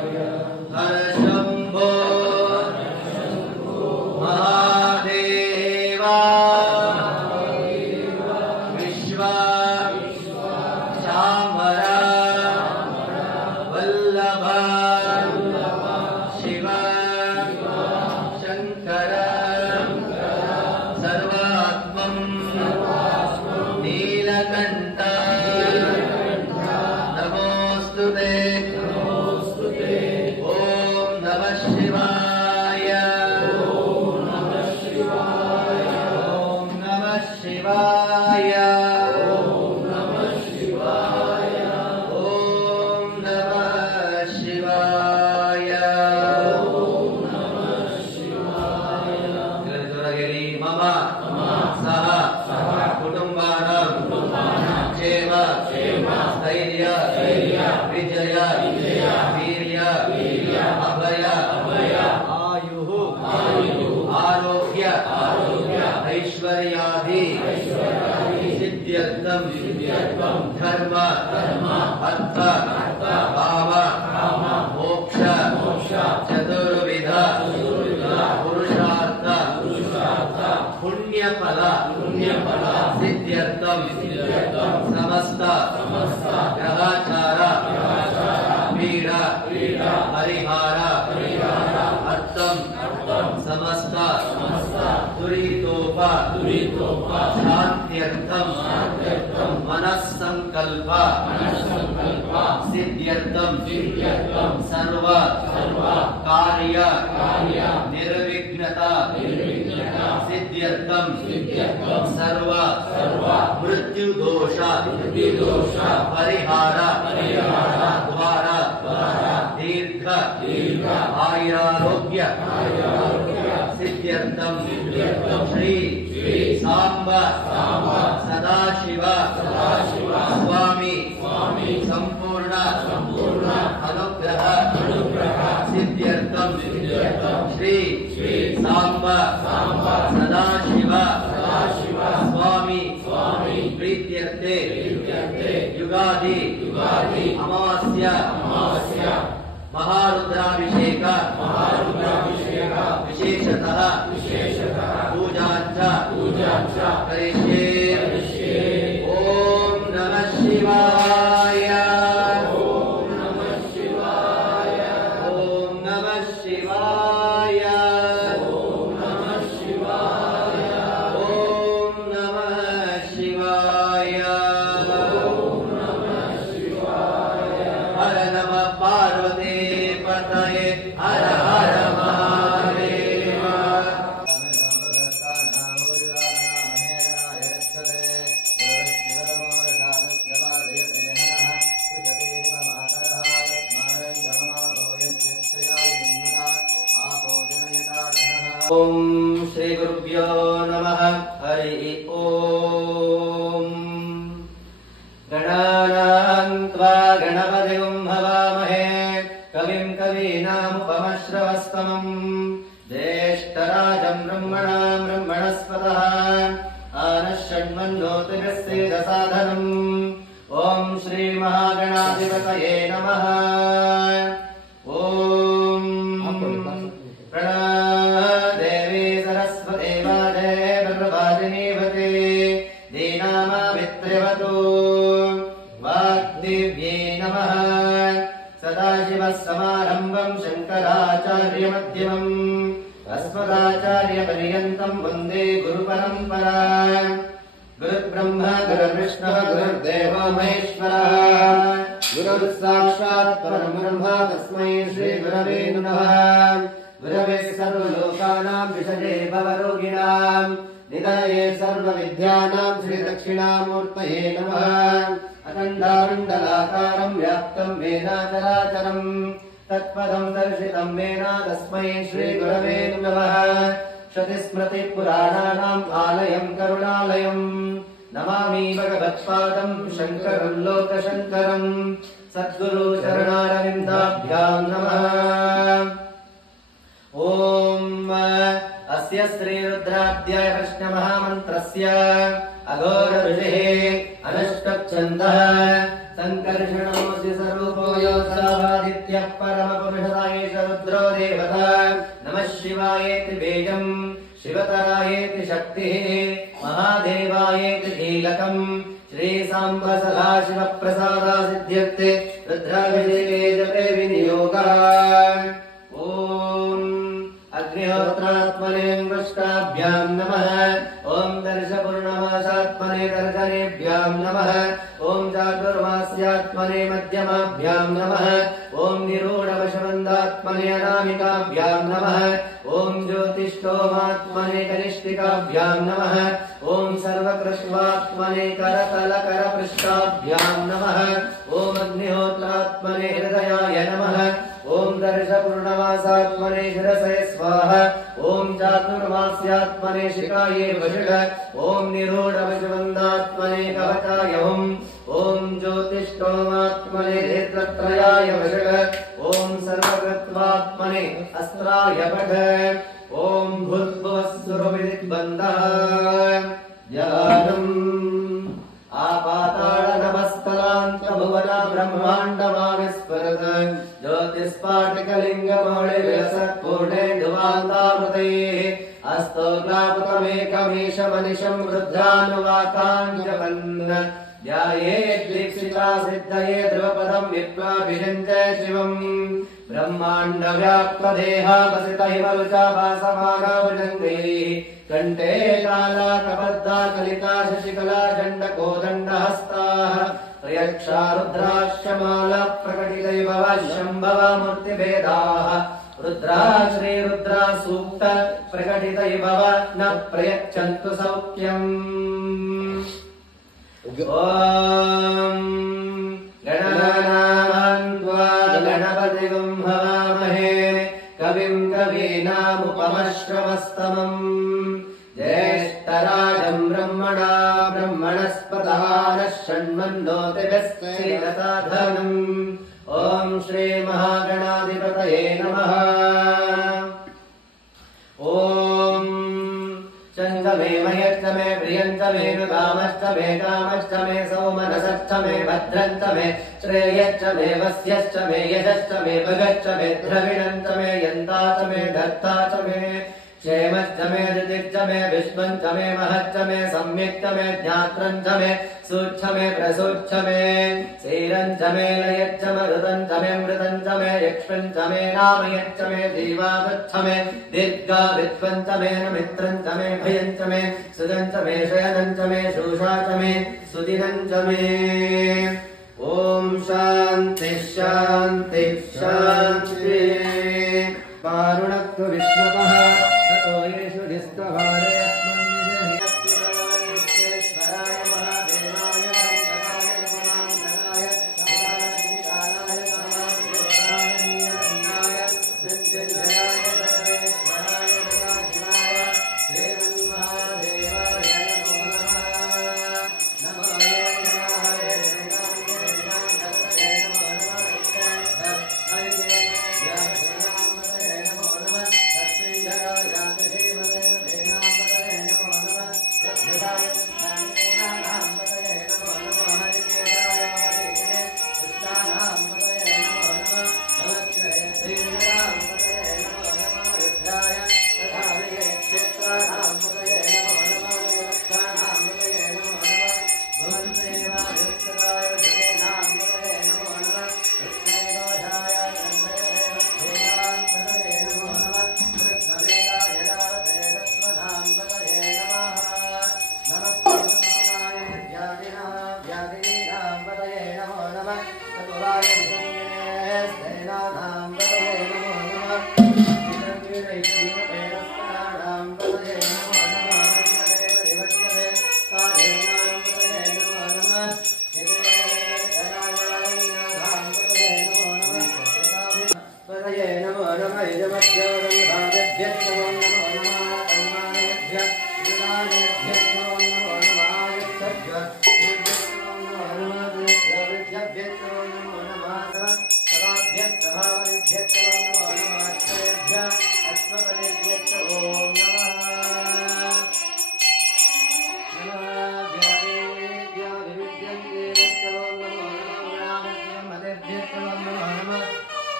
हर शंभो महादेवा विश्वा शामरा वल्लभ शिव शंकर सर्वात्मं नीलकंठ नमोस्तुते ओम नमः शिवाय ओम नमः शिवाय ओम नमः शिवाय ओम नमः शिवाय ओम नमः शिवाय ओम नमः शिवाय गिरि मम सह कुटुंबानां क्षेम स्थैर्य विजय वीर्य अभय आयुः आरोग्य ऐश्वर्यादि सिद्ध्यर्थं धर्म अर्थ काम मोक्ष चतुर्विध पुरुषार्थ पुण्यफल सिद्ध्यर्थं समस्त ग्रहाचार पीड़ा परिहार अर्थं समस्त दुरितोप शांत्यर्थं मनस्संकल्प सिद्ध्यर्थं सर्व कार्य निर्विघ्नता सिद्ध्यर्थं सर्व मृत्यु दोष परिहार द्वारा दीर्घ आयुरारोग्य सिद्ध्यर्थं श्री सांब सदाशिव स्वामी संपूर्ण अनुग्रह सिद्ध्यर्थं श्री सांब सदाशिव स्वामी प्रीत्यर्थे युगादि अमावास्या महारुद्राभिषेक विशेषतः पूजांच करिष्ये ओम नमः शिवाय ओम नमः शिवाय ओम नमः शिवाय ओम नमः शिवाय ओम नमः शिवाय ओम नमः शिवाय हर नमः पार्वती पतये हर हर महादेव ओम श्री गुरुभ्यो नमः हरि ओम गणानां त्वा गणपतिं हवामहे कविं कवीनामुपमश्रवस्तमम् ज्येष्ठराजं ब्रह्मणस्पतः आनश्षण्मन्योतिभिस्सेदसाधनम् ओम श्री महागणाधिपतये नमः ओम प्रणदेवी सरस्वती वाजे प्रभाजिनीवते दीनामावित्र्यवतु वाग्देव्यै नमः सदाशिवसमारम्भम् शङ्कराचार्यमध्यमम् अस्मदाचार्यपर्यन्तम् वन्दे गुरुपरम्परा गुरुर्ब्रह्मा गुरुर्विष्णुः गुरुर्देवो महेश्वरः गुरुर्साक्षात् परब्रह्म तस्मै श्रीगुरवे नमः गुरवे सर्वलोकानां विषये भवरोगिणाम् निधये सर्वविद्यानां श्रीदक्षिणामूर्तये नमः अखण्डामण्डलाकारं व्याप्तं येन चराचरम् तत्पदं दर्शितं येन तस्मै श्रीगुरवे नमः श्रुतिस्मृतिपुराणानाम् आलयं करुणालयम् नमामि भगवत्पादं शङ्करं लोकशङ्करम् सद्गुरु चरणारविन्दाभ्यां नमः ओम अस्य श्रीरुद्राध्याय कृष्णमहामन्त्रस्य अघोर ऋषिः अनष्टच्छन्दः संकर्षणोऽस्य स्वरूपो योऽसावादित्य यः परमपुरुषदायेष रुद्रो देवता नमः शिवायेति बीजम् शिवतरायेति शक्तिः महादेवायेति कीलकम् श्रीसाम्ब सदाशिवप्रसादा सिद्ध्यर्थे रुद्राभिषेके जपे विनियोगः ॐ अग्निहोत्रात्मने अंगुष्ठाभ्याम् नमः ॐ दर्शपूर्णमासात्मने दर्शनेभ्याम् नमः ॐ चातुर्मास्यात्मने मध्यमाभ्याम् नमः ॐ निरूढवशवन्दात्मने अनामिकाभ्याम् नमः ॐ ज्योतिष्ठोमात्मने कनिष्ठिकाभ्याम् नमः ॐ सर्वकृष्वात्मने करतलकरपृष्ठाभ्याम् नमः ॐ अग्निहोत्रात्मने हृदयाय नमः ॐ दर्शपूर्णमासात्मने शिरसे स्वाहा ॐ चातुर्मास्यात्मने शिखाये वषट् ॐ निरूढवशवन्दात्मने कवचाय ॐ ज्योतिष्ठोमात्मने नेत्रत्रयाय वषट् ॐ सर्वकृत्वात्मने अस्त्राय पठ ॐ भूर्भुवस्सुरविदिग्बन्धः ज्ञानम् आपाताळनभस्तलान्तभुवना ब्रह्माण्डमाविस्फुरत् ज्योतिस्फाटिकलिङ्गमौळिविलसत्पूर्णे दुवान्तामृतैः अस्तोग्लापुतमेकमीशमनिशम् रुद्रानुवाकाञ्जपन् ध्यायेद्दीक्षिता सिद्धये ध्रुवपदम् विप्लाभिषञ्च शिवम् ब्रह्माण्डव्याप्तदेहावसित इव रुचा भासमाना भुजङ्गैः कण्ठे काला कबद्धा कलिता शशिकला दण्डकोदण्डहस्ताः प्रयक्षा रुद्राक्षमाला प्रकटितैव शम्भवा मूर्तिभेदाः रुद्रा श्रीरुद्रा सूक्त प्रकटितैव न प्रयच्छन्तु सौख्यम् ॐ गणानान्त्वा गणपतिगुं हवामहे कविम् कवीनामुपमश्रवस्तमम् ज्येष्ठराजम् ब्रह्मणा ब्रह्मणस्पतः नः षण्मन्नोतिभिश्चैरसाधनम् ॐ श्रीमहागणाधिपतये नमः ॐ चन्द्र मे मयश्च मे प्रियञ्च मे कामश्च मे कामश्च मे सौमनसश्च मे भद्रञ्च मे श्रेयश्च मे वस्यश्च मे यशश्च मे भगश्च मे द्रविणञ्च मे यन्ता च मे धर्ता च मे क्षेमश्च मे दितिश्च मे विश्वञ्च मे महच्च मे सम्यक् च मे ज्ञात्रञ्च मे सूच्छ मे प्रसूच्छ मे क्षीरञ्च मे लयच्च मरुतञ्च मे मृतञ्च मे यक्ष्मञ्च मे नामयच्च मे जीवागच्छ मे दीर्घावित्वञ्च मे नमित्रञ्च मे भयञ्च मे सुजञ्च मे शयनञ्च मे शूषा च मे सुदिनञ्च मे ॐ शान्ति शान्ति शान्ति कारुणक्तु विश्वतः ततो येषु निस्तभारे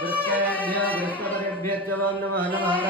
वृक्षेभ्यो वृक्षपतिभ्यश्च वं नमः नमः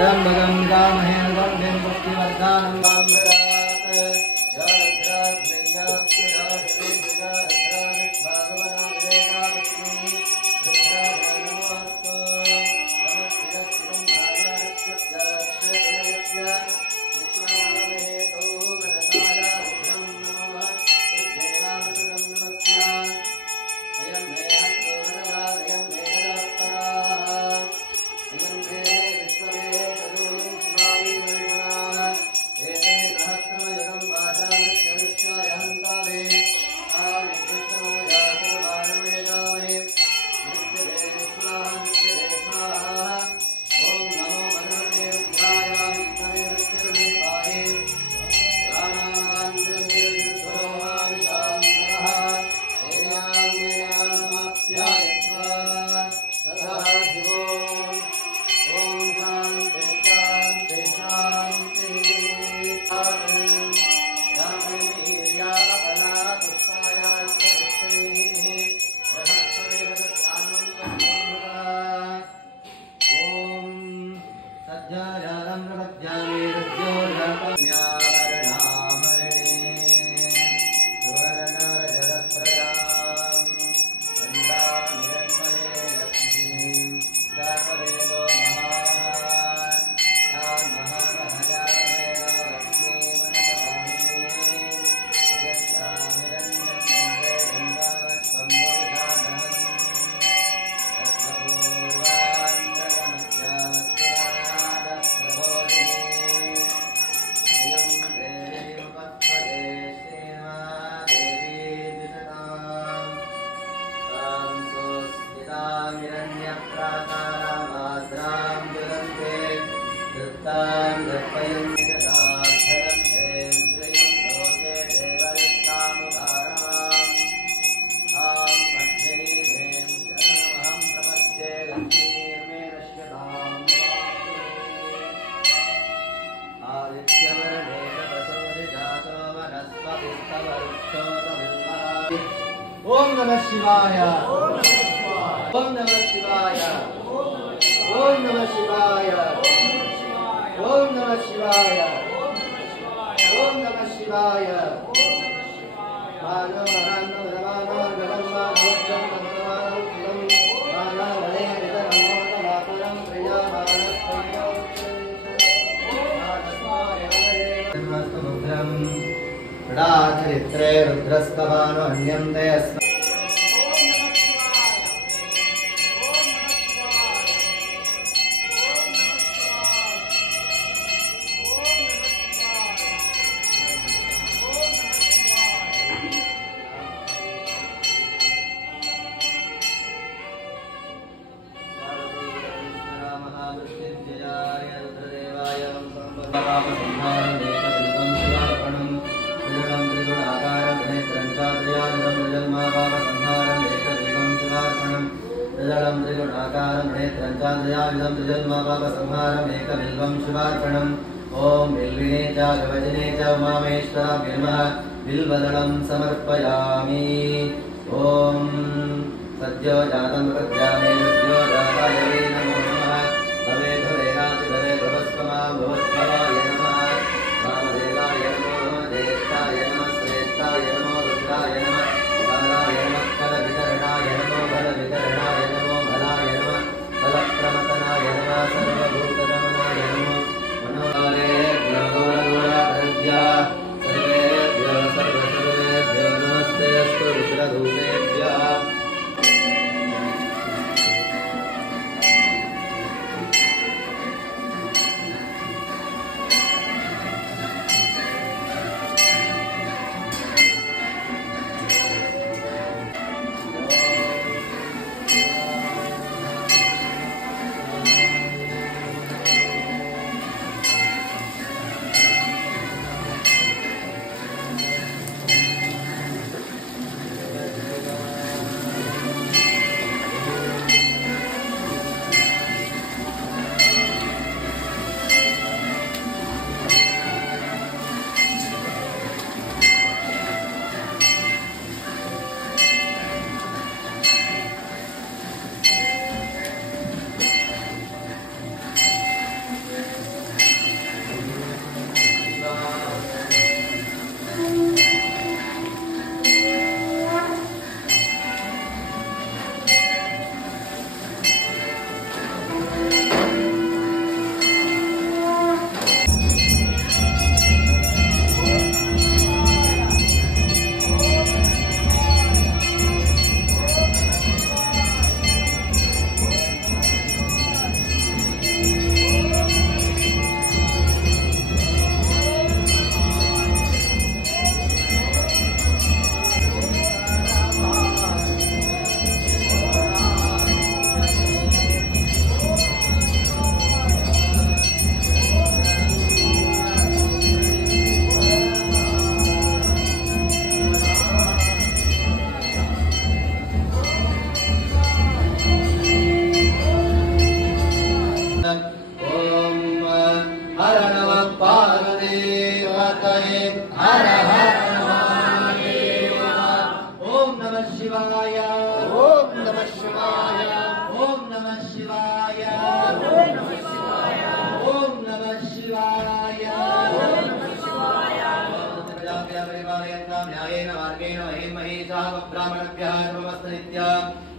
त्र्यम्बकं यजामहे सुगन्धिं पुष्टिवर्धनं ओम नमः शिवाय ओम नमः शिवाय ओम नमः शिवाय ओम नमः शिवाय ओम नमः शिवाय मानो महानो नमानो गणमा नमोज्जं नमोज्जं मानो वदे नमो नमापरं प्रियमानस्तं चरित्रे रुद्रस्तवानो हन्यन्ते अस्म महावृष्टि नेत्रञ्चान्द्रयायुधं त्रिजन्मपापसंहारमेकबिल्वं शिवार्पणम् ॐ बिल्विने च गवजने च उमामेश्वराभ्ये नमः बिल्वदलं समर्पयामि ॐ सद्यो जातं प्रत्यामे सद्यो जाताय वै नमो नमः भवे भवेनाति भवे भवस्वमा भवस्वमाय नमः वामदेवाय नमो ज्येष्ठाय नमः श्रेष्ठाय नमो रुद्राय नमः बालाय नमः फलवितरणाय नमो बलवितरणाय नमो बलाय नमः फलप्रमतनाय नमः सर्वभूतदमनाय नमो मनोकालेभ्यो घोरघोराधरेभ्यः सर्वेभ्यो सर्वसर्वेभ्यो नमस्ते अस्तु विश्रधूतेभ्यः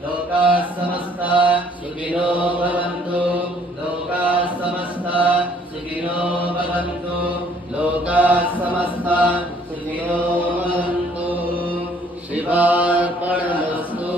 लोकाः समस्ताः सुखिनो भवन्तु लोकाः समस्ताः सुखिनो भवन्तु लोकाः समस्ताः सुखिनो भवन्तु शिवार्पणमस्तु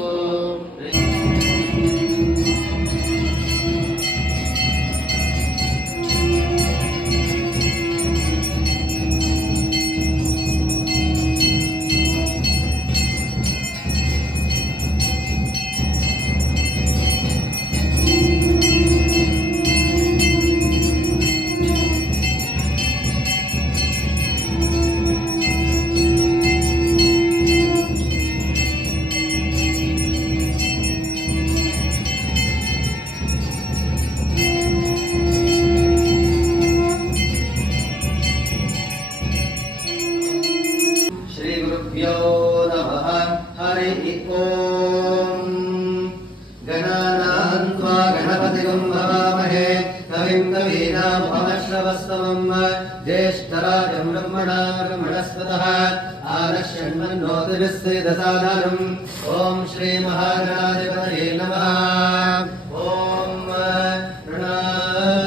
ज्येष्ठराजं ब्रह्मणस्पतः आनश्यन्मन्नोतिभिस्सेदसादनम् ॐ श्रीमहागणाधिपतये नमः ॐ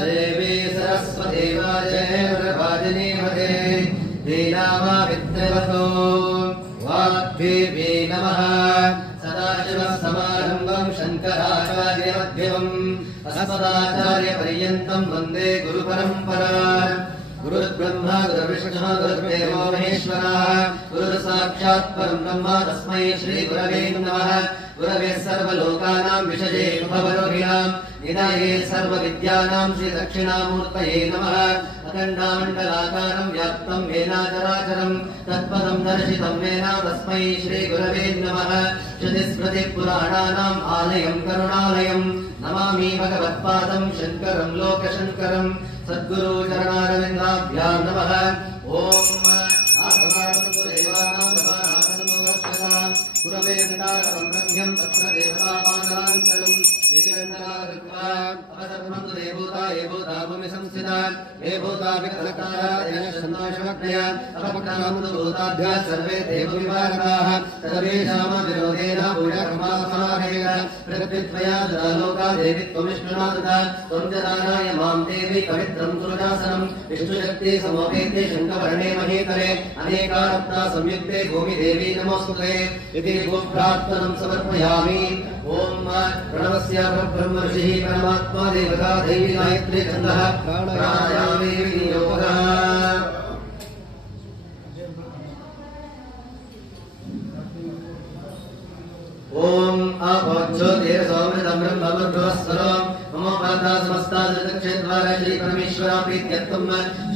देवी सरस्वती वाजनीमते दीनामावित्रवतो वाग्देवी नमः सदाशिवसमारम्भं शङ्कराचार्यमध्यमम् अस्मदाचार्यपर्यन्तम् वन्दे गुरुपरम्परा गुरुर्ब्रह्मा गुरुर्विष्णुः गुरुर्देवो महेश्वरः गुरुर्साक्षात् परं ब्रह्म तस्मै श्रीगुरवे नमः गुरवे सर्वलोकानां विषये भवरोगिणां निधये सर्वविद्यानां श्रीदक्षिणामूर्तये नमः अखण्डमण्डलाकारं व्याप्तं येन चराचरं तत्पदं दर्शितं येन तस्मै श्रीगुरवे नमः श्रुतिस्मृतिपुराणानाम् आलयं करुणालयं नमामि भगवत्पादं शङ्करं लोकशङ्करं सद्गुरु चरणारविन्दाभ्यां नमः ॐ आगमानन्तु देवानां नमः गुरवे नमः ब्रह्म्यं तत्र देवतावानान्तरं गिरिकण्डनादृत्वा अवसर्वन्तु देवता एवोता भूमि संस्थिता एवोता विकलकारा देशसन्तोषमग्नया अपक्रामन्तु भूताभ्यः सर्वे देवविवाहकाः सर्वेषां विरोधेन पूजाकर्मासमाहेन प्रकृतित्वया ददालोका देवी त्वमिष्णुना ददा त्वं जदानाय मां देवी पवित्रं सुरजासनं विष्णुशक्ति समोपेते शङ्खवर्णे महीतले अनेकारत्ना संयुक्ते भूमिदेवी नमोऽस्तुते इति भूप्रार्थनं समर्पयामि ॐ प्रणवस्य परब्रह्म ऋषिः परमात्मा देवता देवी गायत्री छन्दः प्राणायामे विनियोगः ॐ आपोज्योतिर्सौमृतं ब्रह्मभुवस्वरं मम पाता समस्ता जगत्क्षेत्रद्वारा श्री परमेश्वरा प्रीत्यर्थं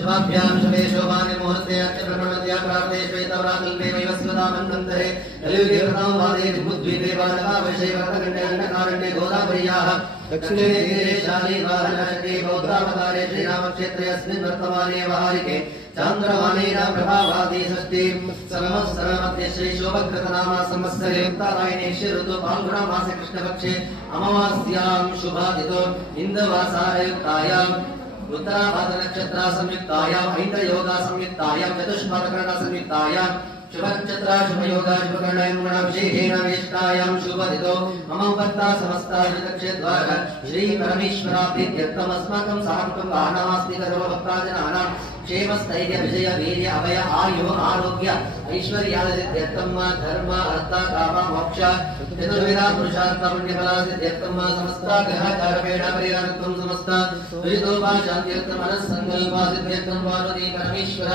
शुभाभ्यां शुभे शोभानि मुहूर्ते अक्षप्रमणत्या प्राप्ते श्वेतवराकल्पे वैवस्वता मन्वन्तरे कलियुगे प्रथमं वादे जम्बुद्वीपे बालकावशे वरदखण्डे अण्डकारण्ये गोदावरीयाः दक्षिणे तीरे शालीवाहनचक्रे बौद्धावतारे श्रीरामक्षेत्रे अस्मिन् वर्तमाने वाहारिके चान्द्रमानेन प्रभावादि षष्ठी संवत्सरमध्ये श्रीशोभकृतनाम संवत्सरे उत्तरायणे ऋतु फाल्गुनमासे कृष्णपक्षे अमावास्यां शुभादितो इन्दवासारयुक्तायाम् उत्तराभाद्रनक्षत्रा संयुक्तायाम् ऐन्द्रयोगा संयुक्तायाम् चतुष्पादकरणा संयुक्तायाम् शुभनक्षत्रा शुभयोगा शुभकर्णायं वेष्टायां शुभदितो मम भक्ता समस्ता जगत्क्षेत्रद्वारा श्री परमेश्वरा प्रीत्यर्थम् अस्माकं साकं वाहनमास्तिक सर्वभक्ताजनानां क्षेमस्थैर्य विजय वीर्य अभय आयु आरोग्य ऐश्वर्यादित्यर्थं धर्म अर्थ काम मोक्ष चतुर्विधा पुरुषार्थ पुण्यफलादित्यर्थं समस्त ग्रहचारपेण परिहारत्वं समस्त दुरितोपा शान्त्यर्थं मनस्सङ्कल्पादित्यर्थं पार्वती परमेश्वर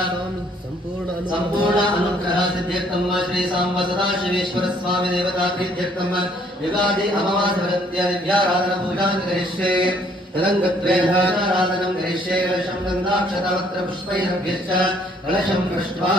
संपूर्ण अनुग्रह सिद्ध्यर्थं श्री सांब सदाशिवेश्वर स्वामी देवता प्रीत्यर्थं युगादि अमावास्यवृत्त्या दिव्याराधना पूजां करिष्ये तदङ्गत्वेनाराधनं करिष्ये कलशं गन्धाक्षतवत्र पुष्पैरभ्यश्च कलशं पृष्ट्वा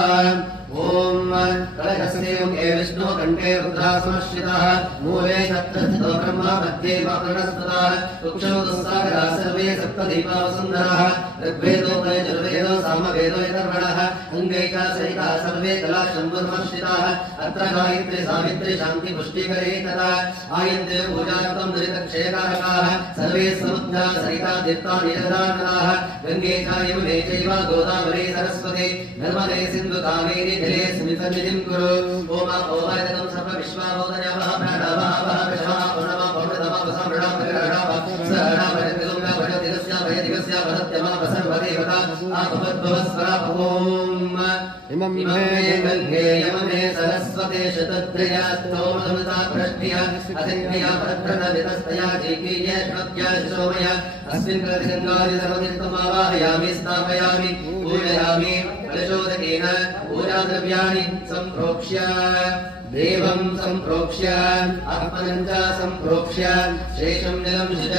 ॐ कलशस्य मुखे विष्णु कण्ठे रुद्रासमश्रितः मूले सप्तस्थितो ब्रह्मा मध्ये वाक्रणस्ततः कुक्षौ दुस्सागराः सर्वे सप्तदीपा वसुन्धराः ऋग्वेदो यजुर्वेदो सामवेदो यथर्वणः अङ्गैकासहिताः सर्वे कलाशम्भुर्मश्रिताः अत्र गायत्री सावित्री शान्ति पुष्टिकरे तथा आयन्ते पूजार्थं दुरितक्षयकारकाः सर्वे समुद्रा सरिता तीर्था निरधारणाः गङ्गे च यमुने चैव गोदावरी सरस्वती नर्मदे सिन्धु कावेरी जले स्मितनिधिं कुरु ओम ओमयतं सर्व विश्वावोदयवः प्रणवः विश्वः पूर्णमः पौर्णतमः वसमृणः विग्रहणः सहणः भजतिगुम्ना भजतिगस्य भयदिगस्य भजत्यमः वसर्वदेवता आपवद्भवस्वरा ॐ इमं मे गङ्गे यमुने सरस्वते शतद्रया स्तोमधुता प्रष्टिया असिन्ध्या परत्रनवितस्तया जीकीय श्रुत्या सोमया अस्मिन् कृतिगङ्गादि सर्वतीर्थमावाहयामि स्थापयामि पूजयामि कलशोदकेन पूजाद्रव्याणि सम्प्रोक्ष्य देवं सम्प्रोक्ष्य आत्मनं च सम्प्रोक्ष्य शेषं जलं शुच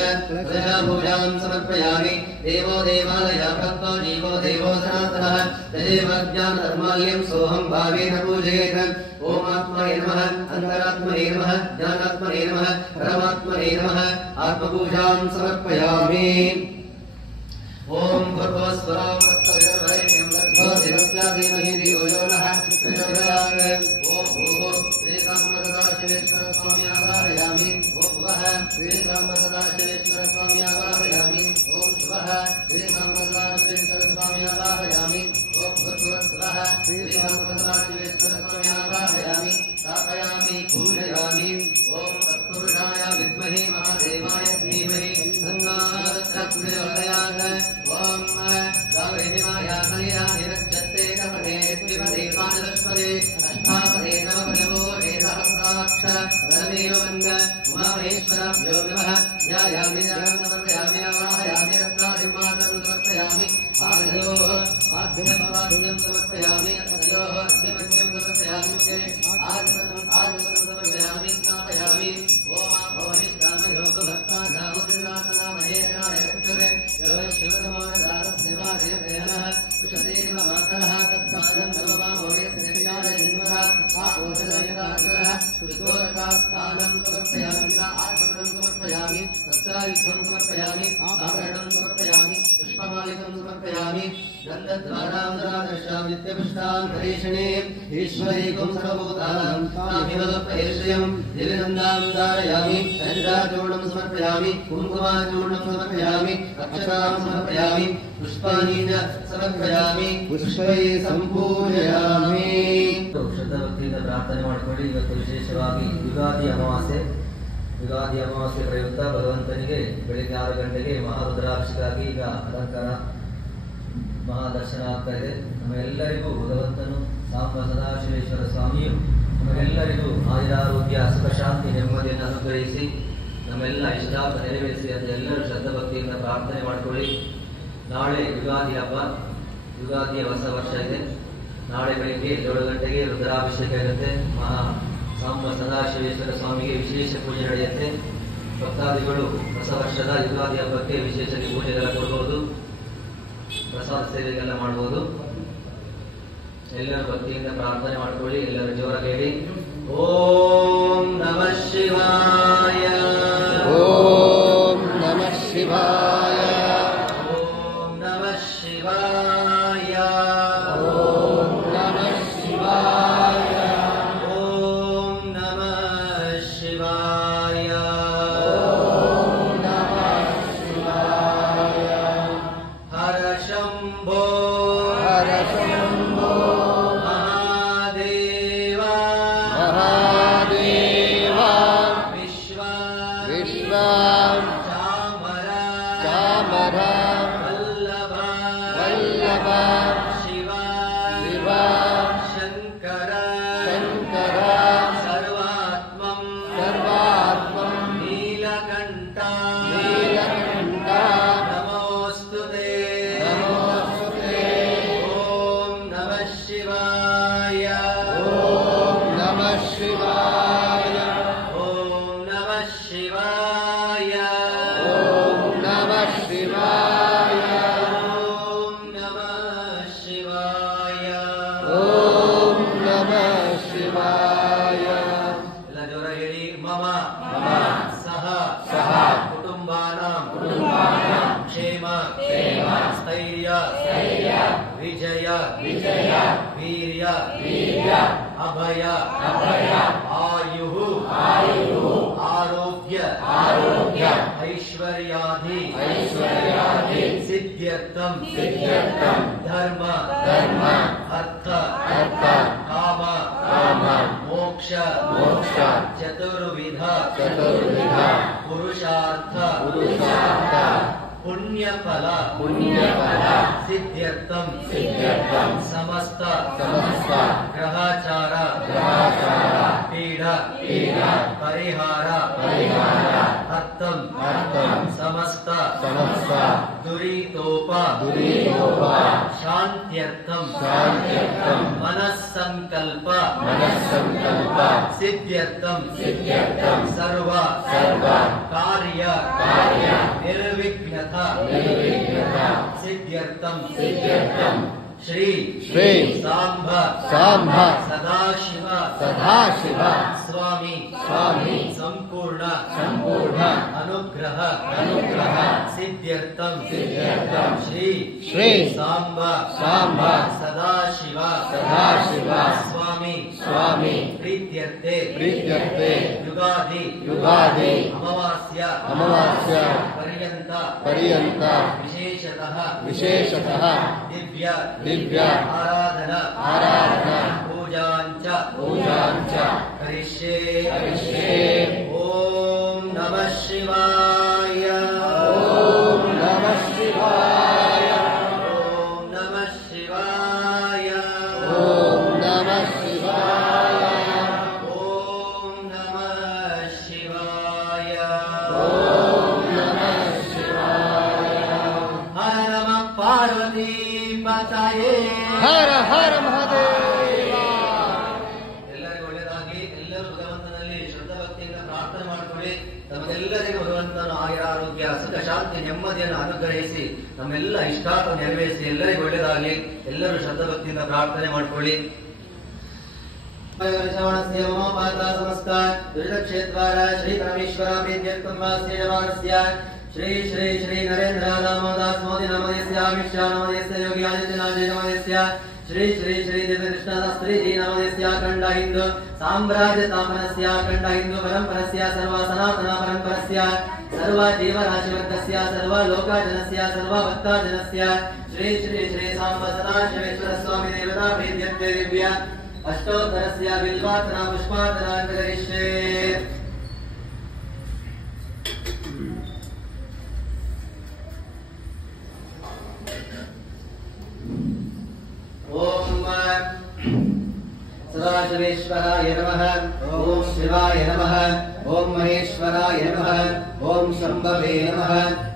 प्रजापूजां समर्पयामि देवो देवालय भक्तो जीवो देवो सनातनः तदेवज्ञानधर्माल्यं सोऽहं भावेन पूजयेत् ॐ आत्मने नमः अन्तरात्मने नमः ज्ञानात्मने नमः परमात्मने नमः आत्मपूजां समर्पयामि ॐ भूर्भुवस्वरां तत्सवितुर्वरेण्यं भर्गो देवस्य धीमहि धियो यो नः प्रचोदयात् ॐ भूः श्रीसाम्बसदाशिवेश्वर स्वामी आवाहयामि ॐ भुवः श्रीसाम्बसदाशिवेश्वर स्वामी आवाहयामि ॐ शुभः श्रीसाम्बसदाशिवेश्वर स्वामी आवाहयामि ॐ भूर्भुवस्वरः श्रीसाम्बसदाशिवेश्वर स्वामी आवाहयामि स्थापयामि पूजयामि ॐ तत्पुरुषाय विद्महे महादेवाय धीमहि तन्नो प्रचोदयात् ॐ गावरिमायासनया निरच्यते कपदे त्रिपदे पाददशपदे अष्टापदे नवपदवो वेदहस्ताक्ष परमेवन्द उमामहेश्वराभ्यो नमः ध्यायामि समर्पयामि आवाहयामि रत्नादिमातं समर्पयामि आदयोः भिन्नमवाद्यं समर्पयामि तयोः अग्निमन्यं समर्पयामि आत्मनं समर्पयामि स्नापयामि ओम भवनिष्ठामयो भक्ता नामोदनामहेरणाय कृते यो शिवतमोदारस्य वादेवः कुशदेव मातरः तत्पादं नममामोयस्य जन्मः आपोषदयदासरः शुद्धोरकात्तानं समर्पयामि आत्मनं समर्पयामि वस्त्रायुधं समर्पयामि आभरणं समर्पयामि पुष्पमालिकं समर्पयामि गन्धद्वारां नित्यपुष्टां हरीषणे ईश्वरीकं सर्वभूतानां तामिवदुपैश्रियं दिव्यनन्दां धारयामि चन्द्राचूर्णं समर्पयामि कुङ्कुमाचूर्णं समर्पयामि अक्षतां समर्पयामि पुष्पाणि च समर्पयामि पुष्पैः सम्पूजयामि। ಶ್ರದ್ಧಾಭಕ್ತಿಯಿಂದ ಪ್ರಾರ್ಥನೆ ಮಾಡಿಕೊಳ್ಳಿ. ಇವತ್ತು ವಿಶೇಷವಾಗಿ ಯುಗಾದಿ ಅಮಾವಾಸ್ಯೆ ಪ್ರಯುಕ್ತ ಭಗವಂತನಿಗೆ ಬೆಳಿಗ್ಗೆ 6 ಗಂಟೆಗೆ ಮಹಾರುದ್ರಾಭಿಷೇಕಾಗಿ ಈಗ ಅಲಂಕಾರ ಮಹಾದರ್ಶನ ಆಗ್ತಾ ಇದೆ. ನಮ್ಮೆಲ್ಲರಿಗೂ ಭಗವಂತನು ಸಾಂಬ ಸದಾಶಿವೇಶ್ವರ ಸ್ವಾಮಿಯು ನಮಗೆಲ್ಲರಿಗೂ ಆಯುರಾರೋಗ್ಯ ಸುಖ ಶಾಂತಿ ನೆಮ್ಮದಿಯನ್ನು ಅನುಗ್ರಹಿಸಿ ನಮ್ಮೆಲ್ಲ ಇಷ್ಟಾರ್ಥ ನೆರವೇರಿಸಿ ಅಂತ ಎಲ್ಲರೂ ಶ್ರದ್ಧಾಭಕ್ತಿಯಿಂದ ಪ್ರಾರ್ಥನೆ ಮಾಡಿಕೊಳ್ಳಿ. ನಾಳೆ ಯುಗಾದಿ ಹಬ್ಬ, ಯುಗಾದಿಯ ಹೊಸ ವರ್ಷ ಇದೆ. ನಾಳೆ ಬೆಳಿಗ್ಗೆ 7 ಗಂಟೆಗೆ ರುದ್ರಾಭಿಷೇಕ ಇರುತ್ತೆ. ಮಹಾ ಸಾಂಬ ಸದಾಶಿವೇಶ್ವರ ಸ್ವಾಮಿಗೆ ವಿಶೇಷ ಪೂಜೆ ನಡೆಯುತ್ತೆ. ಭಕ್ತಾದಿಗಳು ಹೊಸ ವರ್ಷದ ಯುಗಾದಿ ಹಬ್ಬಕ್ಕೆ ವಿಶೇಷ ಪೂಜೆಗಳ ಕೊಡಬಹುದು, ಪ್ರಸಾದ ಸೇವೆಗೆಲ್ಲ ಮಾಡಬಹುದು. ಎಲ್ಲರೂ ಭಕ್ತಿಯಿಂದ ಪ್ರಾರ್ಥನೆ ಮಾಡಿಕೊಳ್ಳಿ. ಎಲ್ಲರೂ ಜೋರಾಗಿ ಹೇಳಿ ಓಂ ನಮಃ ಶಿವಾಯ, ಓಂ ನಮಃ ಶಿವಾಯ, ಓಂ ನಮಃ ಶಿವಾಯ, ಓಂ ನಮಃ ಶಿವಾಯ, ಓಂ ನಮಃ ಶಿವಾಯ, ಓಂ ನಮಃ ಶಿವಾಯ. ಹರ ಶಂಭೋ ಹರ ಶಂಭೋ ಮಹಾದೇವ, ಮಹಾದೇವ, ವಿಶ್ವ ವಿಶ್ವ ಚಾಮರ ಚಾಮರ ವಲ್ಲಭ ವಲ್ಲಭ ಶಿವ ಶಿವ ಶಂಕರ ಶಂಕರ ಸರ್ವಾತ್ಮಂ ಸರ್ವಾತ್ಮಂ ನೀಲಕಂಠ ನೀಲಕಂಠ ನಮೋಸ್ತುತೇ. ನಮೋಸ್ತುತೇ. ಓಂ ನಮಃ ಶಿವಾಯ, ಓಂ ನಮಃ ಶಿವಾಯ, ಓಂ ನಮಃ ಶಿವಾಯ, ಓಂ ನಮಃ ಶಿವಾಯ, ಓಂ ನಮಃ ಶಿವಾಯ. ಓಂ ನಮಃ ಶಿವಾಯ. ಎಲ್ಲ ಜೋರ ಹೇಳಿ ಮಮ ಮಮ ಸಹ ಸಹ ಕುಟುಂಬಾನಾಂ ಕುಟುಂಬಾನಾಂ ಕ್ಷೇಮ ಕ್ಷೇಮ ಸ್ಥೈರ್ಯ ಸ್ಥೈರ್ಯ ವಿಜಯ ವಿಜಯ ವೀರ್ಯ ವೀರ್ಯ ಅಭಯ ಅಭಯ ಆಯುಃ ಆಯುಃ ಆರೋಗ್ಯ ಆರೋಗ್ಯ ಐಶ್ವರ್ಯಾಧಿ ಐಶ್ವರ್ಯಾಧಿ ಸಿದ್ಧ್ಯರ್ಥಂ ಸಿದ್ಧ್ಯರ್ಥಂ ಧರ್ಮ ಧರ್ಮ ಅರ್ಥ ಅರ್ಥ ಕಾಮ ಕಾಮ ಮೋಕ್ಷ ಮೋಕ್ಷ ಚತುರ್ವಿಧ ಚತುರ್ವಿಧ ಪುರುಷಾರ್ಥ ಪುರುಷಾರ್ಥ ಪುಣ್ಯಫಲ ಪುಣ್ಯಫಲ ಸಿದ್ಧ್ಯರ್ಥಂ ಸಿದ್ಧ್ಯರ್ಥಂ ಸಮಸ್ತ ಸಮಸ್ತ ಗ್ರಹಾಚಾರ ಗ್ರಹಾಚಾರ ಪೀಡ ಪೀಡ ಪರಿಹಾರ ಪರಿಹಾರ ಅರ್ಥಂ ಅರ್ಥಂ ಸಮಸ್ತ ಸಮಸ್ತ ದುರಿತೋಪ ದುರಿತೋಪ ಶಾಂತ್ಯರ್ಥಂ ಶಾಂತ್ಯರ್ಥಂ ಮನಸ್ಸಂಕಲ್ಪ ಮನಸ್ಸಂಕಲ್ಪ ಸಿದ್ಧ್ಯರ್ಥಂ ಸಿದ್ಧ್ಯರ್ಥಂ ಸರ್ವ ಸರ್ವ ಕಾರ್ಯ ಕಾರ್ಯ ನಿರ್ವಿಘ್ನತ ನಿರ್ವಿಘ್ನತ ಸಿದ್ಧ್ಯರ್ಥಂ ಸಿದ್ಧ್ಯರ್ಥಂ ಶ್ರೀ ಶ್ರೀ ಸಾಂಬ ಸಾಂಬ ಸದಾಶಿವ ಸದಾಶಿವ ಸ್ವಾಮಿ ಸ್ವಾಮಿ ಸಂಪೂರ್ಣ ಸಂಪೂರ್ಣ ಅನುಗ್ರಹ ಅನುಗ್ರಹ ಸಿದ್ಧ್ಯರ್ಥಂ ಸಿದ್ಧ್ಯರ್ಥಂ ಶ್ರೀ ಶ್ರೀ ಸಾಂಬ ಸಾಂಬ ಸದಾಶಿವ ಸದಾಶಿವ ಸ್ವಾಮಿ ಸ್ವಾಮಿ ಪ್ರೀತ್ಯರ್ಥೆ ಪ್ರೀತ್ಯರ್ಥೆ ಯುಗಾದಿ ಯುಗಾದಿ ಅಮಾವಾಸ್ಯ ಅಮಾವಾಸ್ಯ ಪರ್ಯಂತ ಪರ್ಯಂತ ವಿಶೇಷತಃ ವಿಶೇಷತಃ ದಿವ್ಯ ದಿವ್ಯ ಆರಾಧನಾ ಆರಾಧನಾ ಪೂಜಾಂಚ ಪೂಜಾಂಚ ಕರಿಷ್ಯೆ ಕರಿಷ್ಯೆ. ಓಂ ನಮಃ ಶಿವಾಯ, ಓಂ ನಮಃ ಶಿವಾಯ, ಓಂ ನಮಃ ಶಿವಾಯ, ಓಂ ನಮಃ ಶಿವಾಯ, ಓಂ ನಮಃ ಶಿವಾಯ, ಓಂ ನಮಃ ಶಿವಾಯ. ಹರ ನಮಃ ಪಾರ್ವತಿ ಮಾತಾಯೇ ಹರ ಹರ ಮಹಾದೇವ. ಎಲ್ಲರಿಗೂ ಒಳ್ಳೆಯದಾಗಲಿ. ಎಲ್ಲರೂ ಭಗವಂತನಲ್ಲಿ ಶ್ರದ್ಧಾ ಭಕ್ತಿಯಿಂದ ಪ್ರಾರ್ಥನೆ ಮಾಡಿಕೊಳ್ಳಿ. ತಮಗೆಲ್ಲರಿಗೂ ಭಗವಂತನು ಆಯುರ ಆರೋಗ್ಯ ಸುಖ ಶಾಂತಿ ನೆಮ್ಮದಿಯನ್ನು ಅನುಗ್ರಹಿಸಿ ನಮ್ಮೆಲ್ಲ ಇಷ್ಟಾರ್ಥ ನೆರವೇರಿಸಿ ಎಲ್ಲರಿಗೂ ಒಳ್ಳೆಯದಾಗಲಿ. ಎಲ್ಲರೂ ಶ್ರದ್ಧಾ ಭಕ್ತಿಯಿಂದ ಪ್ರಾರ್ಥನೆ ಮಾಡಿಕೊಳ್ಳಿ. ಶ್ರೀ ಪರಮೇಶ್ವರ ಶ್ರೀ ಶ್ರೀ ಶ್ರೀ ನರೇಂದ್ರ ದಾಮೋದಾಸ್ ಮೋದಿ ನಮೋದಸ್ಯ ಅಮಿತ್ ಶಾ ನಮೋದಸ್ಯ ಯೋಗಿ ಆದಿತ್ಯನಾಥ್ ನಮೋದಸ್ಯ ಶ್ರೀ ಶ್ರೀ ಶ್ರೀ ದಿವ್ಯಕೃಷ್ಣ ಶಾಸ್ತ್ರೀಜಿ ನಮೋದಸ್ಯ ಅಖಂಡ ಹಿಂದೂ ಸಾಮ್ರಾಜ್ಯ ತಾಪನಸ್ಯ ಅಖಂಡ ಹಿಂದೂ ಪರಂಪರಸ್ಯ ಸರ್ವ ಸನಾತನ ಪರಂಪರಸ್ಯ ಸರ್ವ ಜೀವರಾಶಿವರ್ಗಸ್ಯ ಸರ್ವ ಲೋಕಜನಸ್ಯ ಸರ್ವ ಭಕ್ತಜನಸ್ಯ ಶ್ರೀ ಶ್ರೀ ಶ್ರೀ ಸಾಂಬ ಸದಾಶಿವೇಶ್ವರ ಸ್ವಾಮಿ ದೇವತಾ ಪ್ರೀತ್ಯರ್ಥೆ ದಿವ್ಯ ಅಷ್ಟೋತ್ತರಸ್ಯ ಬಿಲ್ವಾರ್ಚನಾ ಪುಷ್ಪಾರ್ಚನಾ ಕರಿಷ್ಯೆ. ಓಂ ಸದಾಶಿವೇಶ್ವರಾಯ ನಮಃ. ಓಂ ಶಿವಾಯ ನಮಃ. ಓಂ ಮಹೇಶ್ವರಾಯ ನಮಃ. ಓಂ ಶಂಭವೇ ನಮಃ.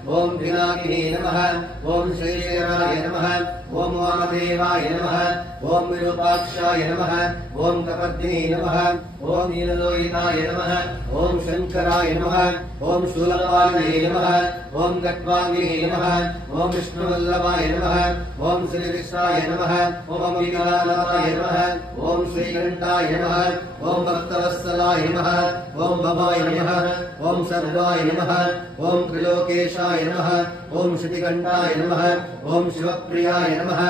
ಓಂ ಪಿನಾಕಿನೇ ನಮಃ. ಓಂ ಶ್ರೀಶೈರಾಯ ನಮಃ. ಓಂ ವಾಮದೇವಾಯ ನಮಃ. ಓಂ ವಿರೂಪಾಕ್ಷಾಯ ನಮಃ. ಓಂ ಕಪರ್ದಿನೇ ನಮಃ. ಓಂ ನೀಲಲೋಹಿತಾಯ ನಮಃ. ಓಂ ಶಂಕರಾಯ ನಮಃ. ಓಂ ಶೂಲಪಾಲನೇ ನಮಃ. ಓಂ ಖಟ್ವಾಂಗಿನೇ ನಮಃ. ಓಂ ವಿಷ್ಣುವಲ್ಲಭಾಯ ನಮಃ. ಓಂ ಶ್ರೀಕೃಷ್ಣಾಯ ನಮಃ. ಓಂ ವಿಕಾಲಾಯ ನಮಃ. ಓಂ ಶ್ರೀಕಂಠಾಯ ನಮಃ. ಓಂ ಭಕ್ತವತ್ಸಲಾಯ ನಮಃ. ಓಂ ಭವಾಯ ನಮಃ. ಓಂ ಸರ್ವಾಯ ನಮಃ. ಓಂ ತ್ರಿಲೋಕೇಶಾಯ ನಮಃ. ಓಂ ಶ್ರೀಕಂಠಾಯ ನಮಃ. ಓಂ ಶಿವಪ್ರಿಯಾಯ ನಮಃ.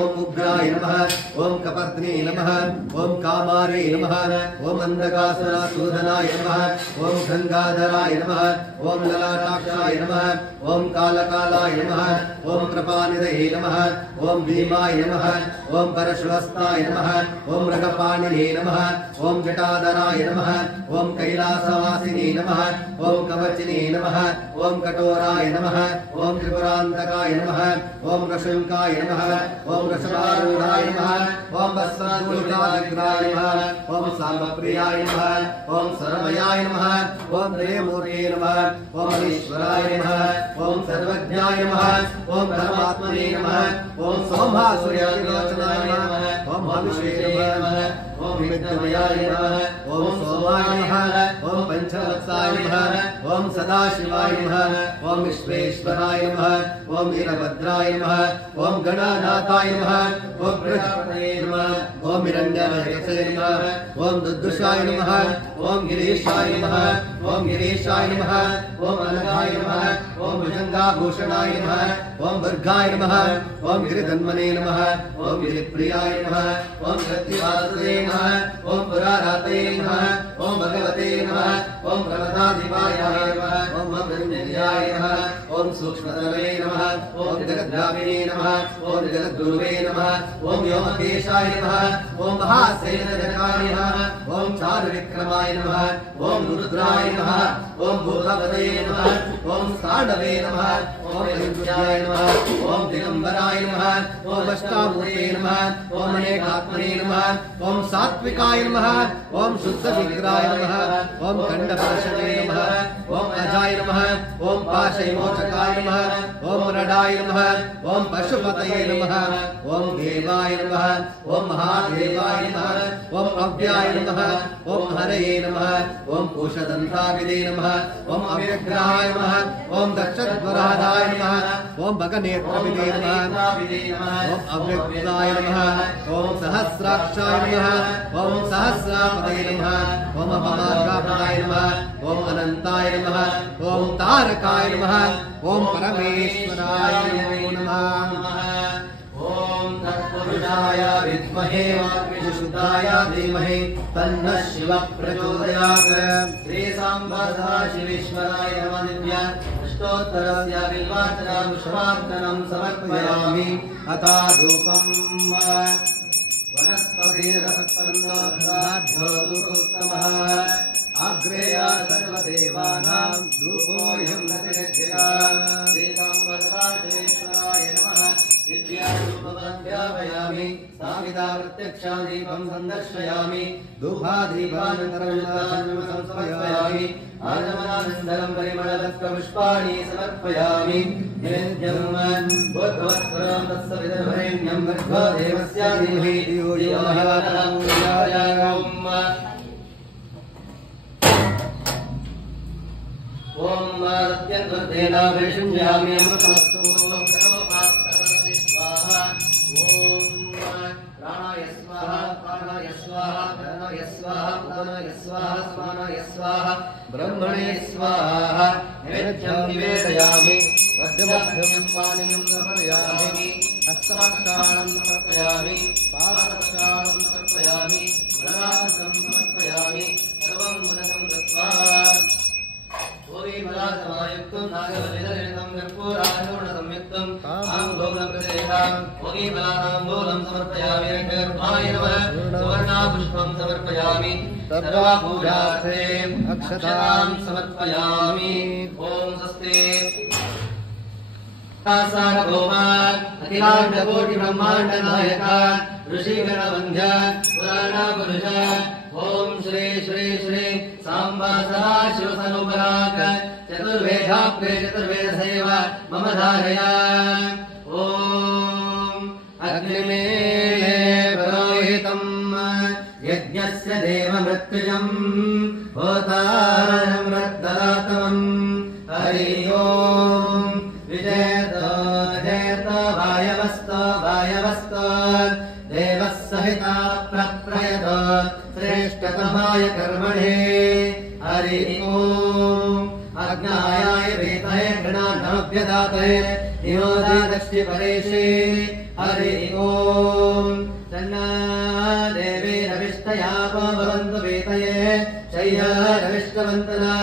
ಓಂ ಉಗ್ರಾಯ ನಮಃ. ಓಂ ಕಪರ್ದಿನೇ ನಮಃ. ಓಂ ಕಾಮಾರೇ ನಮಃ. ಓಂ ಅಂಧಕಾಸುರಸೂದನಾಯ ನಮಃ. ಓಂ ಗಂಗಾಧರಾಯ ನಮಃ. ಓಂ ಲಲಾಟಾಕ್ಷಾಯ ನಮಃ. ಓಂ ಕಾಲಕಾಲಾಯ ನಮಃ. ಓಂ ಕೃಪಾನಿಧಯೇ ನಮಃ. ಓಂ ಭೀಮಾಯ ನಮಃ. ಓಂ ಪರಶುವಸ್ತಾಯ ನಮಃ. ಓಂ ಮೃಗಪಾಣಿನೇ ನಮಃ. ಓಂ ಜಟಾಧರಾಯ ನಮಃ. ಓಂ ಕೈಲಾಸವಾಸಿನೇ ನಮಃ. ಓಂ ಕವಚಿನೇ ನಮಃ. ಓಂ ಕಠೋರಾಯ ನಮಃ. ಓಂ ತ್ರಿಪುರಾಂತಕಾಯ ನಮಃ. ಓಂ ರಶಂಕಾಯ ನಮಃ. ಓಂ ರಷಭಾರೂಢಾಯ ನಮಃ. ಓಂ ಭಸ್ಮಾಧೂಷಾಗ್ರಾಯ ನಮಃ. ಓಂ ಸಾಂಬಪ್ರಿಯಾಯ ನಮಃ. ಓಂ ಸರ್ವಮಯಾಯ ನಮಃ. ಓಂ ತ್ರಯಮೂರ್ತೆ ನಮಃ. ಓಂ ಈಶ್ವರಾಯ ನಮಃ. ಓಂ ಸರ್ವಜ್ಞಾಯ ನಮಃ. ಓಂ ಪರಮಾತ್ಮನೇ ನಮಃ. ಓಂ ಸೋಮಾಸುರ್ಯವಿರೋಚನಾಯ ನಮಃ. ಓಂ ಅಭಿಷೇಕಾಯ ನಮಃ. ಓಂ ವಿದ್ಯಮಯಾಯ ನಮಃ. ಓಂ ಸೋಮಾಯ ನಮಃ. ಓಂ ಪಂಚವತ್ಸಾಯ ನಮಃ. ಓಂ ಸದಾಶಿವಾಯ ನಮಃ. ಓಂ ವಿಶ್ವೇಶ್ವರಾಯ ನಮಃ. ಓಂ ವೀರಭದ್ರಾಯ ನಮಃ. ಓಂ ಗಣನಾಥಾಯ ನಮಃ. ಓಂ ಬೃಹಸ್ಪತಯೇ ನಮಃ. ಓಂ ಹಿರಣ್ಯಗರ್ಭೇ ನಮಃ. ಓಂ ದುರ್ದುಷಾಯ ನಮಃ. ಓಂ ಗಿರೀಶಾಯ ನಮಃ. ಓಂ ಗಿರೀಶಾಯ ನಮಃ. ಓಂ ಅನಘಾಯ ನಮಃ. ಓಂ ಭುಜಂಗಾಭೂಷಣಾಯ ನಮಃ. ಓಂ ವರ್ಗಾಯ ನಮಃ. ಓಂ ಗಿರಿಧನ್ಮನೇ ನಮಃ. ಓಂ ಗಿರಿಪ್ರಿಯಾಯ ನಮಃ. ಓಂ ಶಕ್ತಿವಾಸುದೇ ನಮಃ. ಓಂ ಪುರಾರಾತಯೇ ನಮಃ. ಓಂ ಭಗವತೆ ನಮಃ. ಓಂ ಪ್ರಮದಾಧಿಪಾಯ ನಮಃ. ಓಂ ಮೃತ್ಯುಂಜಯಾಯ ನಮಃ. ಓಂ ಸೂಕ್ಷ್ಮತರವೇ ನಮಃ. ಓಂ ಜಗದ್ವ್ಯಾಪಿನೇ ನಮಃ. ಓಂ ಜಗದ್ಗುರುವೇ ನಮಃ. ಓಂ ವ್ಯೋಮಕೇಶಾಯ ನಮಃ. ಓಂ ಮಹಾಸೇನಜನಕಾಯ ನಮಃ. ಓಂ ಚಾರುವಿಕ್ರಮಾಯ ನಮಃ. ಓಂ ರುದ್ರಾಯ ನಮಃ. ಓಂ ಭೂತಪತಯೇ ನಮಃ. ಓಂ ತಾಂಡವೇ ನಮಃ. ಓಂ ಲಿಂಗಾಯ ನಮಃ. ಓಂ ದಿಗಂಬರಾಯ ನಮಃ. ಓಂ ಅಷ್ಟಾಮೂರ್ತೆ ನಮಃ. ಓಂ ಅನೇಕಾತ್ಮನೇ ನಮಃ. ಓಂ ಸಾತ್ವಿಕಾಯ ನಮಃ. ಓಂ ಶುದ್ಧ ವಿಗ್ರಹಾಯ ನಮಃ. ಓಂ ಖಂಡಪರಶನೇ ನಮಃ. ಓಂ ಅಜಾಯ ನಮಃ. ಓಂ ಪಾಶೈಮೋಚಕಾಯ ನಮಃ. ಓಂ ರಡಾಯ ನಮಃ. ಓಂ ಪಶುಪತಯೇ ನಮಃ. ಓಂ ದೇವಾಯ ನಮಃ. ಓಂ ಮಹಾದೇವಾಯ ನಮಃ. ಓಂ ಅವ್ಯಾಯ ನಮಃ. ಓಂ ಹರಯೇ ನಮಃ. ಓಂ ಕೋಶದಂತಾವಿದೇ ನಮಃ. ಓಂ ಅವಿಗ್ರಹಾಯ ನಮಃ. ಓಂ ದಕ್ಷದ್ವರಾಧಾಯ ನಮಃ. ಓಂ ಭಗನೇತ್ರವಿದೇ ನಮಃ. ಓಂ ಅವ್ಯಕ್ತಾಯ ನಮಃ. ಓಂ ಸಹಸ್ರಾಕ್ಷಾಯ ನಮಃ. ಓಂ ಸಹಸ್ರಾಪದಯೇ ನಮಃ. ಓಂ ಅಪಮಾರ್ಗಾಪದಾಯ ನಮಃ. ಓಂ ಅನಂತಾಯ ನಮಃ. ಓಂ ತಾರಕಾಯ ನಮಃ. ಓಂ ಪರಮೇಶ್ವರಾಯ ನಮಃ. ಓಂ ತತ್ಪುರುಷಾಯ ವಿದ್ಮಹೇ ವಾಗ್ವಿಶುದ್ಧಾಯ ಧೀಮಹಿ ತನ್ನಃ ಶಿವಃ ಪ್ರಚೋದಯಾತ್. ಶ್ರೀ ಸಾಂಬ ಸದಾಶಿವೇಶ್ವರಾಯ ನಮಃ. ದಿವ್ಯ ಅಷ್ಟೋತ್ತರಸ್ಯ ಬಿಲ್ವಾರ್ಚನಾ ಪುಷ್ಪಾರ್ಚನಂ ಸಮರ್ಪಯಾಮಿ. ಅತಾ ಧೂಪಂ ವನಸ್ಪತಿರಸತ್ಪನ್ನೋತ್ತಮಃ. ಅಗ್ರೇಯ ಸರ್ವದೇವಾನಾಂ ಧೂಪೋऽಯಂ ನತಿರಜ್ಯಯ. ಶ್ರೀ ಸಾಂಬ ಸದಾಶಿವೇಶ್ವರಾಯ ನಮಃ. ध्यापयामि साविदा प्रत्यक्षादीपं सन्दर्शयामि धूपादीपानन्तरं समर्पयामि. आचमनानन्तरं परिमलदत्तपुष्पाणि समर्पयामि निवेद्यं भूर्भुवस्वरं तत्सवितुर्वरेण्यं भर्गो देवस्य धीमहि धियो यो नः प्रचोदयात्। ओम सत्यन्वर्तेना परिशुन्यामि अमृतमस्तु सर्वपात्रमति स्वाहा। ओम प्राणाय स्वाहा प्राणाय स्वाहा प्राणाय स्वाहा उदनाय स्वाहा समानाय स्वाहा ब्रह्मणे स्वाहा। नैवेद्यं निवेदयामि वद्मभ्यं पानीयं समर्पयामि हस्तप्रक्षालनं समर्पयामि पादप्रक्षालनं समर्पयामि वदनार्थं समर्पयामि सर्वं मुदकं दत्त्वा समायुक्तं नागवलितं कर्पूराचूर्णसंयुक्तं आम्बूलं प्रदेशां भोगीफलानाम्बूलं समर्पयामि। गर्भाय नमः सुवर्णापुष्पं समर्पयामि सर्वपूजार्थे अक्षतां समर्पयामि। ॐ स्वस्ति सार्वभौमा अखिलाण्डकोटिब्रह्माण्डनायक ऋषिगणवन्द्य पुराणपुरुष ओम श्री श्री श्री सांबा सदाशिवसनुपराक चतुर्वेदाग्रे चतुर्वेदसेव मम धारया। ओम अग्निमेले पुरोहितम् यज्ञस्य देवमृत्युजम् होतारम् रक्तदातमम् हरि ओम् विजयतो जयतो वायवस्तो वायवस्तो देवः सहिता प्रप्रयतो श्रेष्ठतमाय कर्मणे हरि ओम् अज्ञायाय वेताय गणानाभ्यदातये नियोदादक्षि परेशे हरि ओम् तन्ना देवी रविष्टयापो भवन्तु वेतये शय्यारविष्टवन्तनः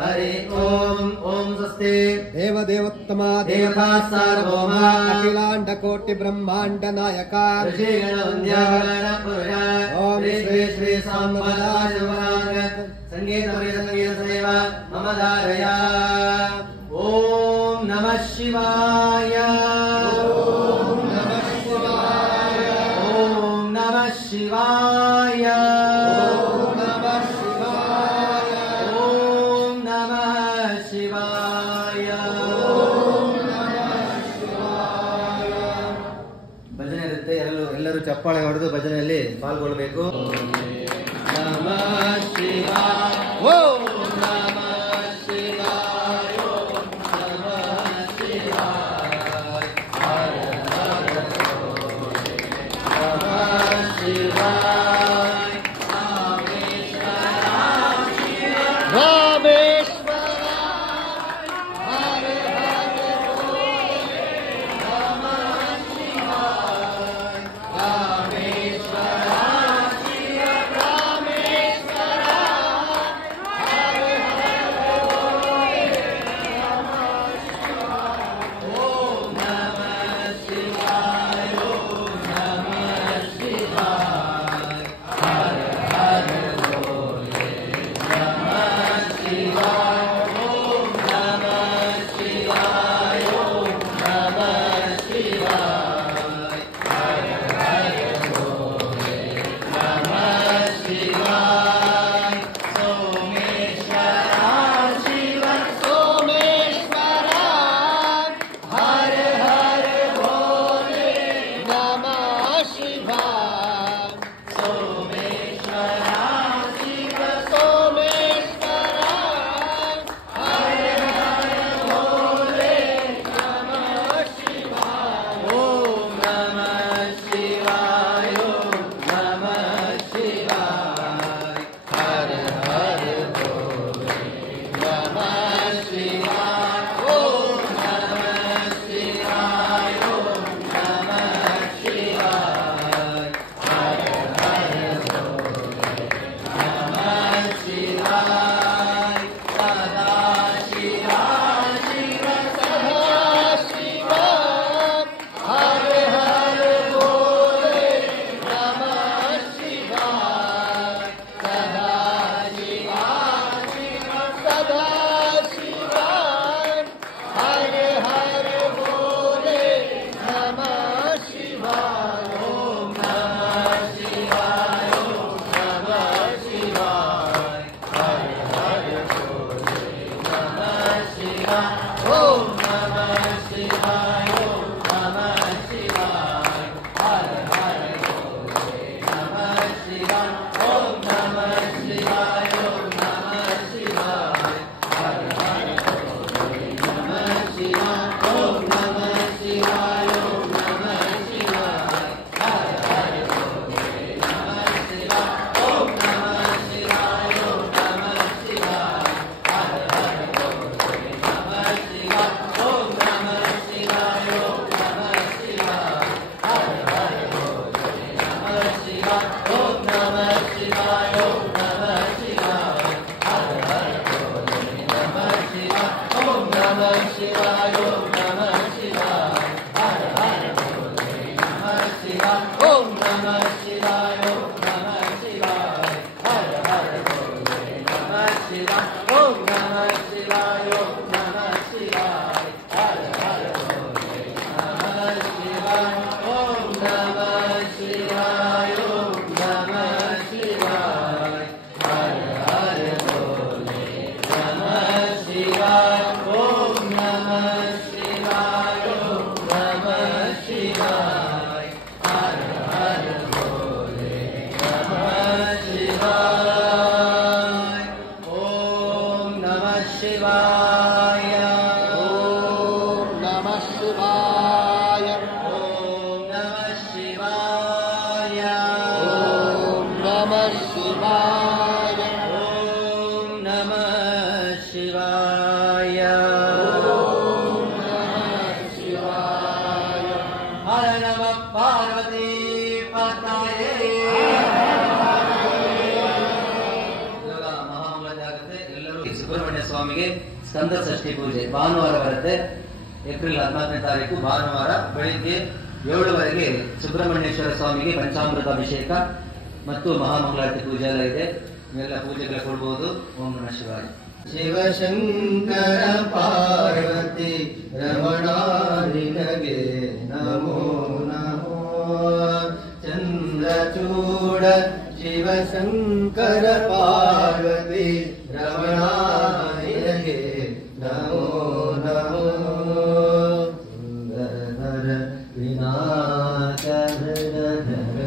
हरि ओम् ॐ स्वस्ति देवदेवोत्तमा देवता सार्वभौमा अखिलाण्डकोटि ब्रह्माण्ड नायक ऋषिगणवन्द्यागणपुरुष ओम श्री श्री सांबदाशिवराग संगीतसेव मम धारया। ओम नमः शिवाय ओम नमः शिवाय ओम नमः शिवाय ओम नमः शिवाय ओम नमः शिवाय ओम नमः शिवाय। ಭಜನೆ ಇರುತ್ತೆ, ಎಲ್ಲರೂ ಚಪ್ಪಾಳೆ ಹೊಡೆದು ಭಜನೆಯಲ್ಲಿ ಪಾಲ್ಗೊಳ್ಳಬೇಕು. नमः शिवाय ओम नमः शिवाय ओम नमः शिवाय हर हर नमः शिवाय रामेश्वर हरे हरे नमः शिवाय रामेश्वर ಪಾರ್ವತಿ ಪತಯೇ. ಇವಾಗ ಮಹಾಮಂಗಳ ಆಗುತ್ತೆ. ಎಲ್ಲರೂ ಸುಬ್ರಹ್ಮಣ್ಯ ಸ್ವಾಮಿಗೆ ಸ್ಕಂದ ಷಷ್ಠಿ ಪೂಜೆ ಭಾನುವಾರ ಬರುತ್ತೆ. ಏಪ್ರಿಲ್ 14ನೇ ತಾರೀಕು ಭಾನುವಾರ ಬೆಳಿಗ್ಗೆ 7 ಸುಬ್ರಹ್ಮಣ್ಯೇಶ್ವರ ಸ್ವಾಮಿಗೆ ಪಂಚಾಮೃತ ಅಭಿಷೇಕ ಮತ್ತು ಮಹಾಮಂಗಳಾರತಿ ಪೂಜೆ ಎಲ್ಲ ಇದೆ. ಇವೆಲ್ಲ ಪೂಜೆಗಳು ಕೊಡ್ಬೋದು. ಓಂ ನಮಃ ಶಿವಾಯ. ಶಿವಶಂಕರ ಪಾರ್ವತಿ ರಮಣಾದಿನಗೆ ನಮೋ ನಮೋ. ಚಂದ್ರಚೂಡ ಶಿವಶಂಕರ ಪಾರ್ವತಿ ರಮಣಾದಿನಗೆ ನಮೋ ನಮೋ. ಸುಂದರಧರ ವಿನಾಶ ಮೃಗಧರ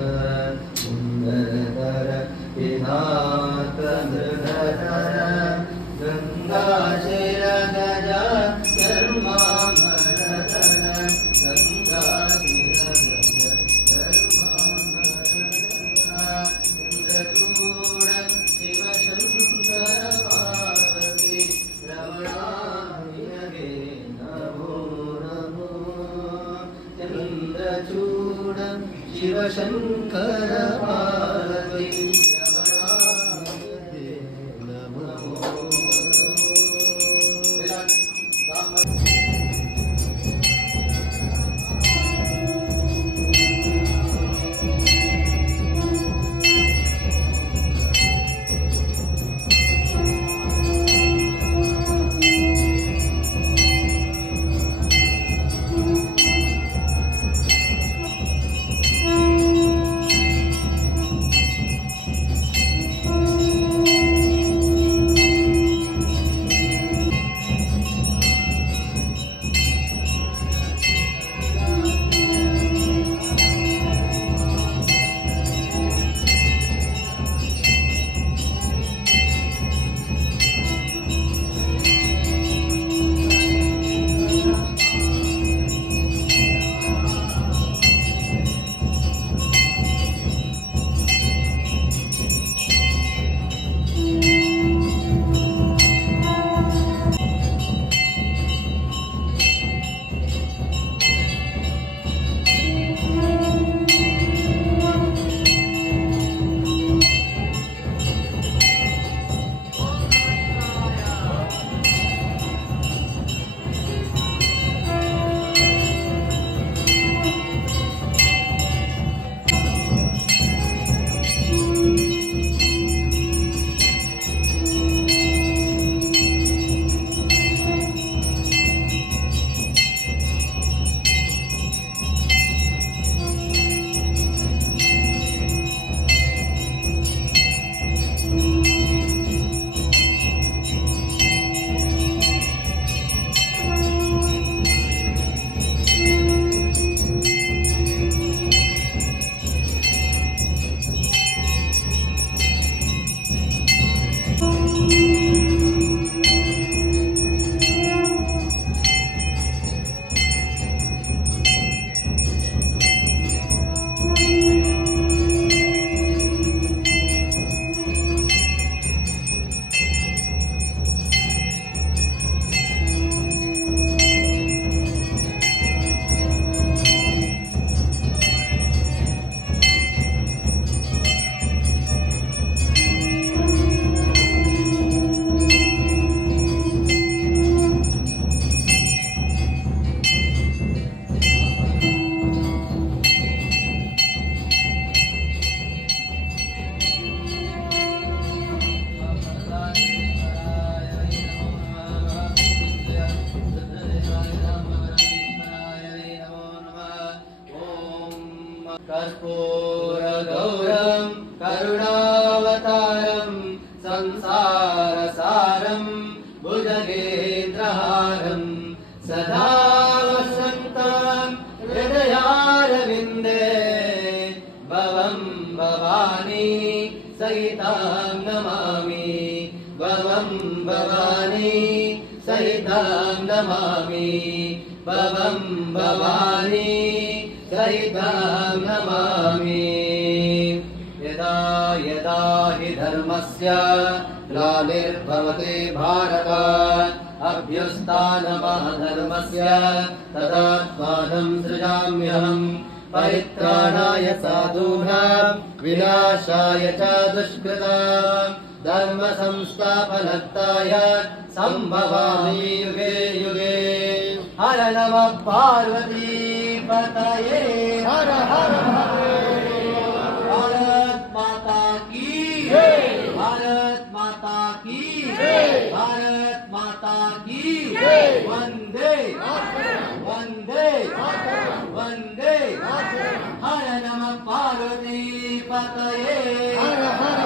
ಸುಂದರಧರ ವಿನಾಶ ಮೃಗಧರ ಗಂಗಾಶಿರ ಗಜ ಧರ್ಮಾಮರಧರ ಗಂಗಾಶಿರ ಗಜ ಧರ್ಮಾಮರಧರ ಚಂದ್ರಚೂಡ ಶಿವಶಂಕರ ಪಾರ್ವತಿ ರಮಣಾದಿನಗೆ ನಮೋ ನಮೋ. ಚಂದ್ರಚೂಡ ಶಿವಶಂಕರ ಪಾರ್ವತಿ ರಮಣಾದಿನಗೆ ನಮೋ ನಮೋ. कर्पूरगौरं करुणावतारं संसारसारं भुजगेन्द्रहारं सदा वसन्तं हृदयारविन्दे भवं भवानी सहितं नमामि भवं भवानी सहितं नमामि भवं भवानी सहितं नमामि। यदा यदा हि धर्मस्य ग्लानिर्भवति भारत अभ्युत्थानमधर्मस्य तदात्मानं सृजाम्यहम् परित्राणाय साधूनां विनाशाय च दुष्कृताम् धर्म संस्थापनार्थाय संभवामि युगे युगे। हर नमः पार्वती पतये हर हर भारत माता की भारत माता की भारत माता की वंदे वंदे वंदे। हर नमः पार्वती पतये हर हर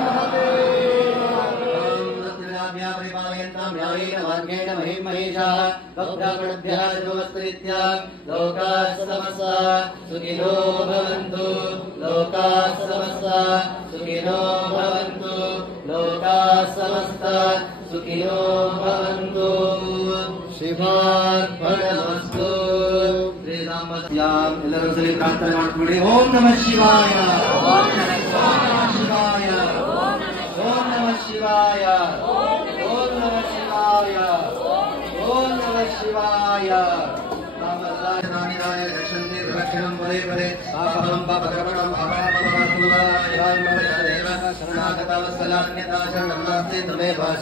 मार्गेण महिषाः भक्तागणभ्यः शुभमस्तुरित्या लोकाः समस्ताः सुखिनो भवन्तु लोकाः समस्ताः सुखिनो भवन्तु लोकाः समस्ताः सुखिनो भवन्तु। शिवार्पणमस्तु। ಶ್ರೀರಾಮಸ್ಯಾಂ ಎಲ್ಲರೂ ಸರಿ ಪ್ರಾರ್ಥನೆ ಮಾಡಿಕೊಳ್ಳಿ। ಓಂ ನಮಃ ಶಿವಾಯ ಓಂ ನಮಃ ಶಿವಾಯ ಓಂ ನಮಃ ಶಿವಾಯ ಓಂ ನಮಃ ಶಿವಾಯ ಓಂ ನಮಃ ಶಿವಾಯ। ರಾಮದಾಯ ರಕ್ಷಂತೆ ರಕ್ಷಣಂ ಪದೇ ಪದೇ ಪಾಪಂ ಪಾಪಕರ್ಮಣಂ ಪಾಪಮಾಪಮಾಪುರಾಯ ದೇವ ಶರಣಾಗತವತ್ಸಲಾನ್ಯತಾ ಶರಣಂ ನಾಸ್ತಿ ತಮೇವ